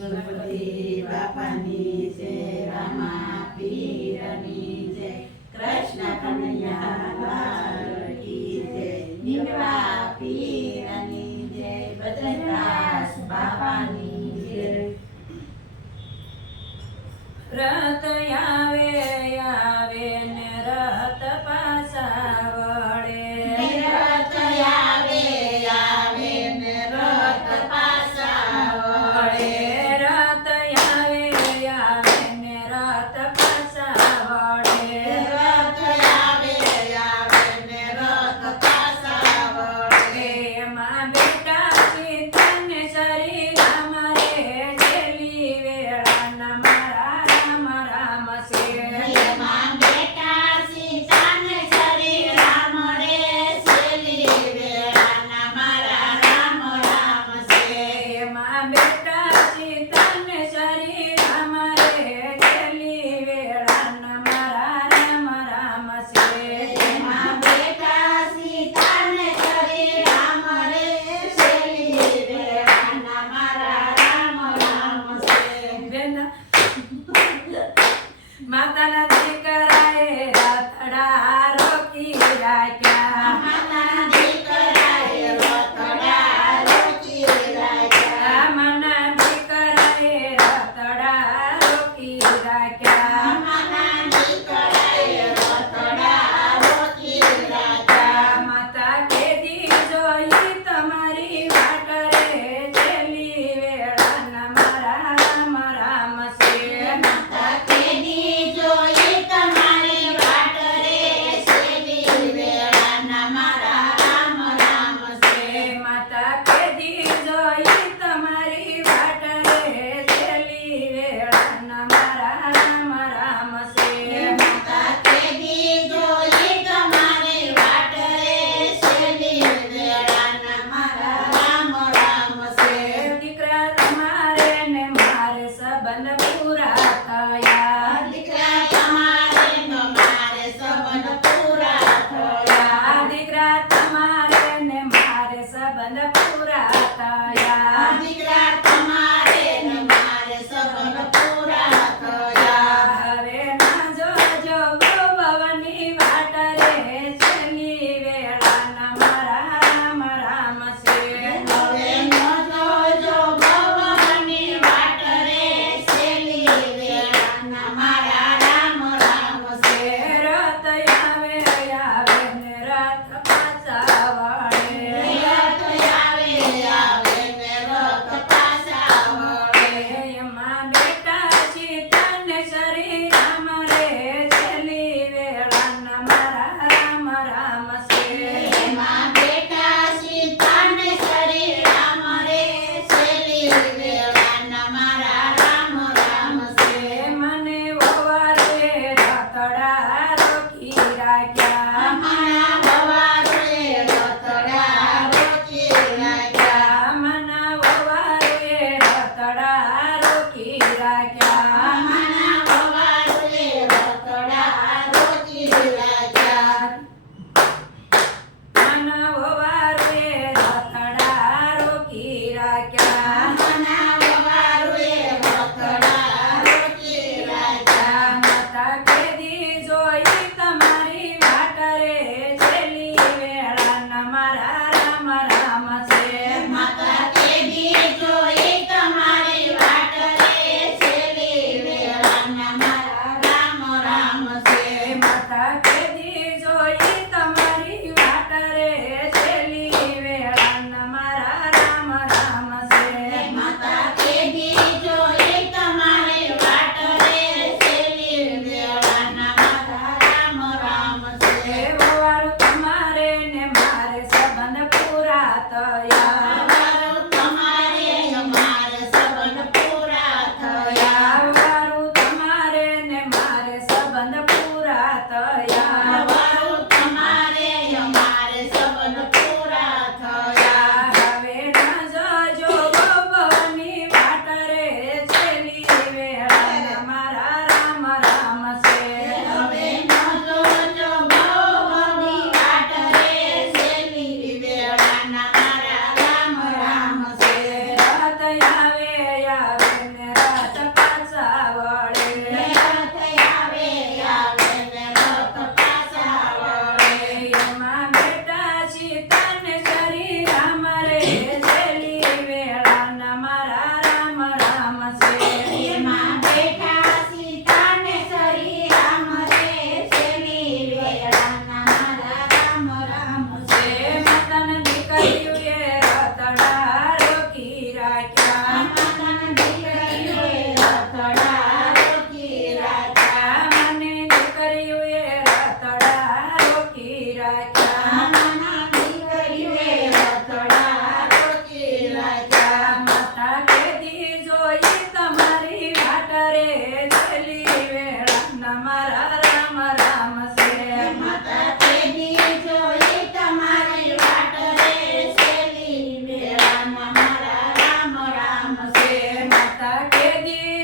ગણપતિ બાપાની જય, રામા પીરની જય, કૃષ્ણ કનૈયા લાલ કી જય, હિંડવા પીરની જય, બદ્રીનાથ બાપાની જય. રથ આવે આવે ને રથ પાછા વળે, રથ આવે આવે ને રથ પાછા વળે, રથ આવે આવે ને રથ પાછા વળે, રથ આવે આવે ને રથ પાછા વળે. એમાં બેટા સીતાને શરીર અમારે છેલ્લી વેળાના મારા રામ રામ છે. એમાં બેટા સીતાને શરીર રામ રે, છેલ્લી વેળાના મારા રામ રામ છે. એમાં બેટા સીતાને શરીર અમારે છેલ્લી વેળાના મારા રામ રામ છે. એમાં બેટા સીતાને શરીર રામ રે, છેલ્લી વેળાના મારા રામ રામ છે. માતાના દીકરાએ રથડા રોકી રાખ્યા, માતાના દીકરાએ રથડા રોકી રાખ્યા, રામના દીકરાએ રથડા રોકી રાખ્યા, માના દીકરાએ રથડા રોકી રાખ્યા. માતા કેદી જોઈ તમારી વાટ રે, છેલ્લી વેળાના મારા રામ રામ છે. માતા કેદી જોઈ તમારી વાટ રે, છેલ્લી વેળાના મારા રામ રામ છે. માતા કેદી જોઈ તમારી વાટ રે, છેલ્લી વેળાના મારા રામ રામ છે. માતા કેદી જોઈ તમારી વાટ રે, છેલ્લી વેળાના મારા રામ રામ છે. દીકરા તમારે ને મારે સંબંધ પૂરા થયા, દીકરા તમારે ને મારે સંબંધ પૂરા થયા. દીકરા તમારે ને મારે સંબંધ પૂરા થયા. દીકરા તમારે ને મારે સંબંધ પૂરા થયા. હવે ના જોજો ભવની વાટ રે, છેલ્લી વેળાના મારા રામ રામ છે. હવે ન જોજો ભવની વાટ રે, છેલ્લી વેળાના મારા રામ રામ છે. રથ આવે આવે ને રથ પાછા વળે, રથ આવે આવે ને રથ પાછા વળે. એમાં બેટા સીતાને શરીર અમારે છેલ્લી વેળાના મારા રામ રામ છે. એમાં બેટા સીતાને શરીર રામ રે, છેલ્લી વેળાના મારા રામ રામ છે. મને વવારે રતડા રોકી રાખ્યા, મારા ભવારે રથડા રોકી રાખ્યા. મના વવારે રતડા રોકી રાખ્યા, મારા ભવારે રથડા રોકી રાખ્યા. મના વવારે રતડા રોકી રાખ્યા. મારા ભવારે રથડા રોકી રાખ્યા. માતા કેદી જોઈ તમારી વાટ રે, છેલ્લી વેળાના મારા રામ રામ છે. માતા કેદી જોઈ તમારી દી